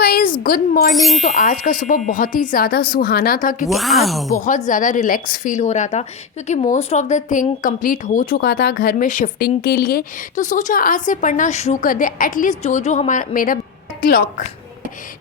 Guys, good morning. तो आज का सुबह बहुत ही ज़्यादा सुहाना था क्योंकि आज बहुत ज़्यादा रिलैक्स फील हो रहा था क्योंकि most of the thing complete हो चुका था घर में शिफ्टिंग के लिए। तो सोचा आज से पढ़ना शुरू कर दे, एटलीस्ट जो जो हमारा मेरा बैकलॉग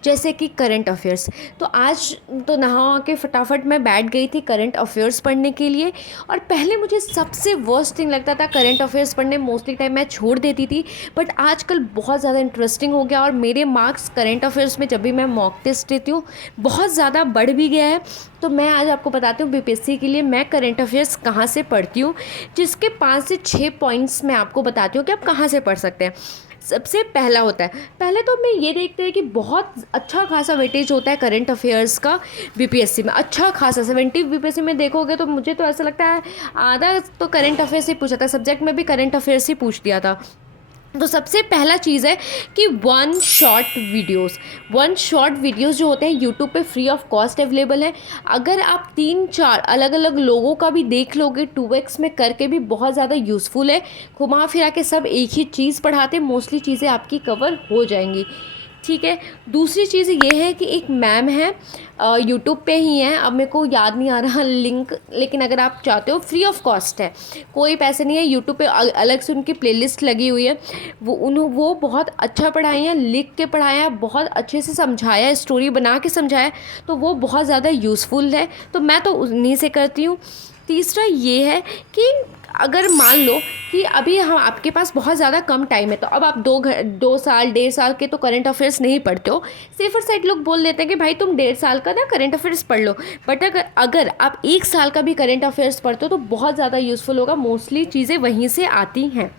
जैसे कि करंट अफेयर्स। तो आज तो नहा के फटाफट मैं बैठ गई थी करंट अफेयर्स पढ़ने के लिए। और पहले मुझे सबसे वर्स्ट थिंग लगता था करंट अफेयर्स पढ़ने, मोस्टली टाइम मैं छोड़ देती थी। बट आजकल बहुत ज़्यादा इंटरेस्टिंग हो गया और मेरे मार्क्स करंट अफेयर्स में जब भी मैं मॉक टेस्ट देती हूँ बहुत ज़्यादा बढ़ भी गया है। तो मैं आज आपको बताती हूँ बीपीएससी के लिए मैं करंट अफेयर्स कहाँ से पढ़ती हूँ, जिसके 5 से 6 पॉइंट्स मैं आपको बताती हूँ कि आप कहाँ से पढ़ सकते हैं। सबसे पहला होता है, पहले तो मैं ये देखते हैं कि बहुत अच्छा खासा वेटेज होता है करंट अफेयर्स का बीपीएससी में। अच्छा खासा 70 बीपीएससी में देखोगे तो मुझे तो ऐसा लगता है आधा तो करंट अफेयर्स ही पूछा था, सब्जेक्ट में भी करंट अफेयर्स ही पूछ दिया था। तो सबसे पहला चीज़ है कि वन शॉट वीडियोस जो होते हैं यूट्यूब पे फ्री ऑफ कॉस्ट अवेलेबल है। अगर आप 3-4 अलग अलग लोगों का भी देख लोगे 2x में करके भी बहुत ज़्यादा यूज़फुल है। घुमा फिरा के सब एक ही चीज़ पढ़ाते, मोस्टली चीज़ें आपकी कवर हो जाएंगी। ठीक है। दूसरी चीज़ ये है कि एक मैम है, यूट्यूब पे ही है, अब मेरे को याद नहीं आ रहा लिंक, लेकिन अगर आप चाहते हो फ्री ऑफ कॉस्ट है, कोई पैसे नहीं है। यूट्यूब पे अलग से उनकी प्लेलिस्ट लगी हुई है। वो बहुत अच्छा पढ़ाई है, लिख के पढ़ाया है, बहुत अच्छे से समझाया है, स्टोरी बना के समझाया, तो वो बहुत ज़्यादा यूज़फुल है। तो मैं तो उन्हीं से करती हूँ। तीसरा ये है कि अगर मान लो कि अभी हम आपके पास बहुत ज़्यादा कम टाइम है, तो अब आप 2 साल 1.5 साल के तो करंट अफेयर्स नहीं पढ़ते हो। सेफर साइड लोग बोल देते हैं कि भाई तुम 1.5 साल का ना करंट अफेयर्स पढ़ लो। बट अगर आप 1 साल का भी करंट अफेयर्स पढ़ते हो तो बहुत ज़्यादा यूज़फुल होगा, मोस्टली चीज़ें वहीं से आती हैं।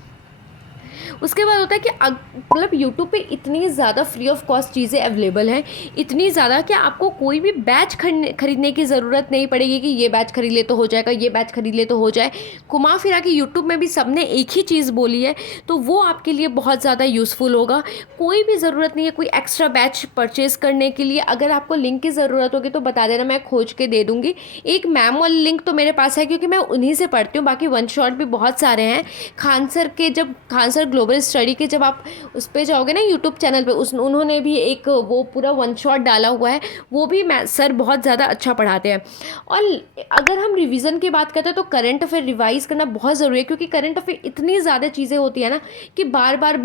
उसके बाद होता है कि मतलब यूट्यूब पे इतनी ज़्यादा फ्री ऑफ कॉस्ट चीज़ें अवेलेबल हैं, इतनी ज़्यादा कि आपको कोई भी बैच खरीदने की ज़रूरत नहीं पड़ेगी कि ये बैच खरीद ले तो हो जाएगा, ये बैच खरीद ले तो हो जाए। घुमा फिरा के यूट्यूब में भी सबने एक ही चीज़ बोली है, तो वो आपके लिए बहुत ज़्यादा यूज़फुल होगा। कोई भी ज़रूरत नहीं है कोई एक्स्ट्रा बैच परचेज़ करने के लिए। अगर आपको लिंक की ज़रूरत होगी तो बता देना, मैं खोज के दे दूँगी। एक मैम वाली लिंक तो मेरे पास है क्योंकि मैं उन्हीं से पढ़ती हूँ। बाकी वन शॉट भी बहुत सारे हैं। खान सर ग्लोबल स्टडी के जब आप उस पर जाओगे ना यूट्यूब चैनल पे, उन्होंने भी एक वो पूरा वन शॉट डाला हुआ है, वो भी सर बहुत ज़्यादा अच्छा पढ़ाते हैं। और अगर हम रिवीजन की बात करते हैं तो करंट अफेयर रिवाइज करना बहुत ज़रूरी है क्योंकि करंट अफेयर इतनी ज़्यादा चीज़ें होती है ना कि बार बार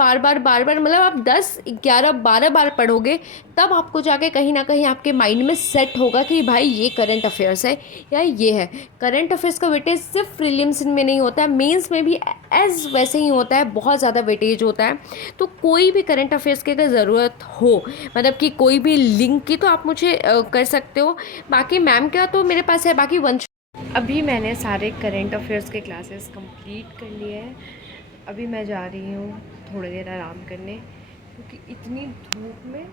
मतलब आप 10 11 12 बार पढ़ोगे तब आपको जाके कहीं ना कहीं आपके माइंड में सेट होगा कि भाई ये करंट अफेयर्स है या ये है। करंट अफेयर्स का वेटेज सिर्फ प्रीलिम्स में नहीं होता है, मेंस में भी एज वैसे ही होता है, बहुत ज़्यादा वेटेज होता है। तो कोई भी करंट अफेयर्स की अगर ज़रूरत हो, मतलब कि कोई भी लिंक की, तो आप मुझे कर सकते हो। बाकी मैम का तो मेरे पास है। बाकी अभी मैंने सारे करंट अफेयर्स के क्लासेस कंप्लीट कर लिए हैं। अभी मैं जा रही हूँ थोड़ी देर आराम करने क्योंकि इतनी धूप में,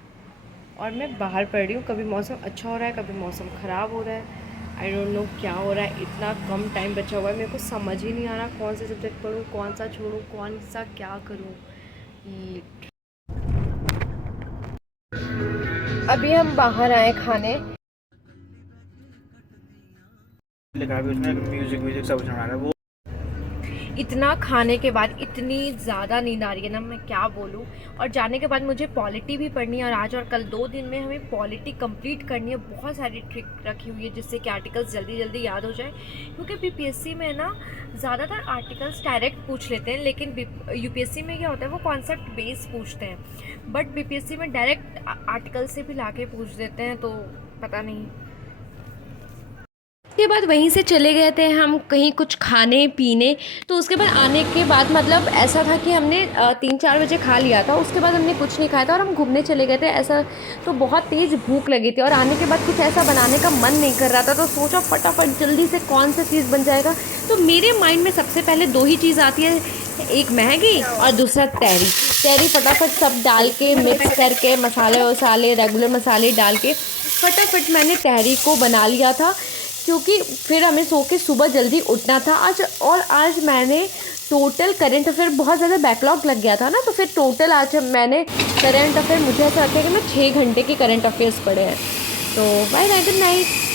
और मैं बाहर पढ़ रही हूँ। कभी मौसम अच्छा हो रहा है, कभी मौसम ख़राब हो रहा है। आई डोंट नो क्या हो रहा है, इतना कम टाइम बचा हुआ है, मेरे को समझ ही नहीं आ रहा कौन सा सब्जेक्ट पढूं, कौन सा छोड़ूं, कौन सा क्या करूं। अभी हम बाहर आए खाने, लिखा भी उसमें म्यूजिक सब सुना रहा है। वो इतना खाने के बाद इतनी ज़्यादा नींद आ रही है ना, मैं क्या बोलूँ। और जाने के बाद मुझे पॉलिटी भी पढ़नी है और आज और कल 2 दिन में हमें पॉलिटी कंप्लीट करनी है। बहुत सारी ट्रिक रखी हुई है जिससे कि आर्टिकल्स जल्दी जल्दी याद हो जाए, क्योंकि बीपीएससी में ना ज़्यादातर आर्टिकल्स डायरेक्ट पूछ लेते हैं, लेकिन यूपीएससी में क्या होता है वो कॉन्सेप्ट बेस पूछते हैं। बट बीपीएससी में डायरेक्ट आर्टिकल से भी ला के पूछ देते हैं, तो पता नहीं। उसके बाद वहीं से चले गए थे हम कहीं कुछ खाने पीने। तो उसके बाद आने के बाद मतलब ऐसा था कि हमने 3-4 बजे खा लिया था, उसके बाद हमने कुछ नहीं खाया था और हम घूमने चले गए थे। ऐसा तो बहुत तेज़ भूख लगी थी और आने के बाद कुछ ऐसा बनाने का मन नहीं कर रहा था, तो सोचा फटाफट जल्दी से कौन सा चीज़ बन जाएगा। तो मेरे माइंड में सबसे पहले 2 ही चीज़ आती है, एक मैगी और दूसरा तहरी। फटाफट सब डाल के मिक्स करके मसाले वसाले रेगुलर मसाले डाल के फटाफट मैंने तहरी को बना लिया था, क्योंकि फिर हमें सो के सुबह जल्दी उठना था आज। और आज मैंने टोटल करंट अफेयर बहुत ज़्यादा बैकलॉग लग गया था ना, तो फिर टोटल आज मैंने करंट अफेयर, मुझे ऐसा लगता है कि मैं 6 घंटे के करंट अफेयर्स पढ़े हैं। तो बाय बाय, गुड नाइट।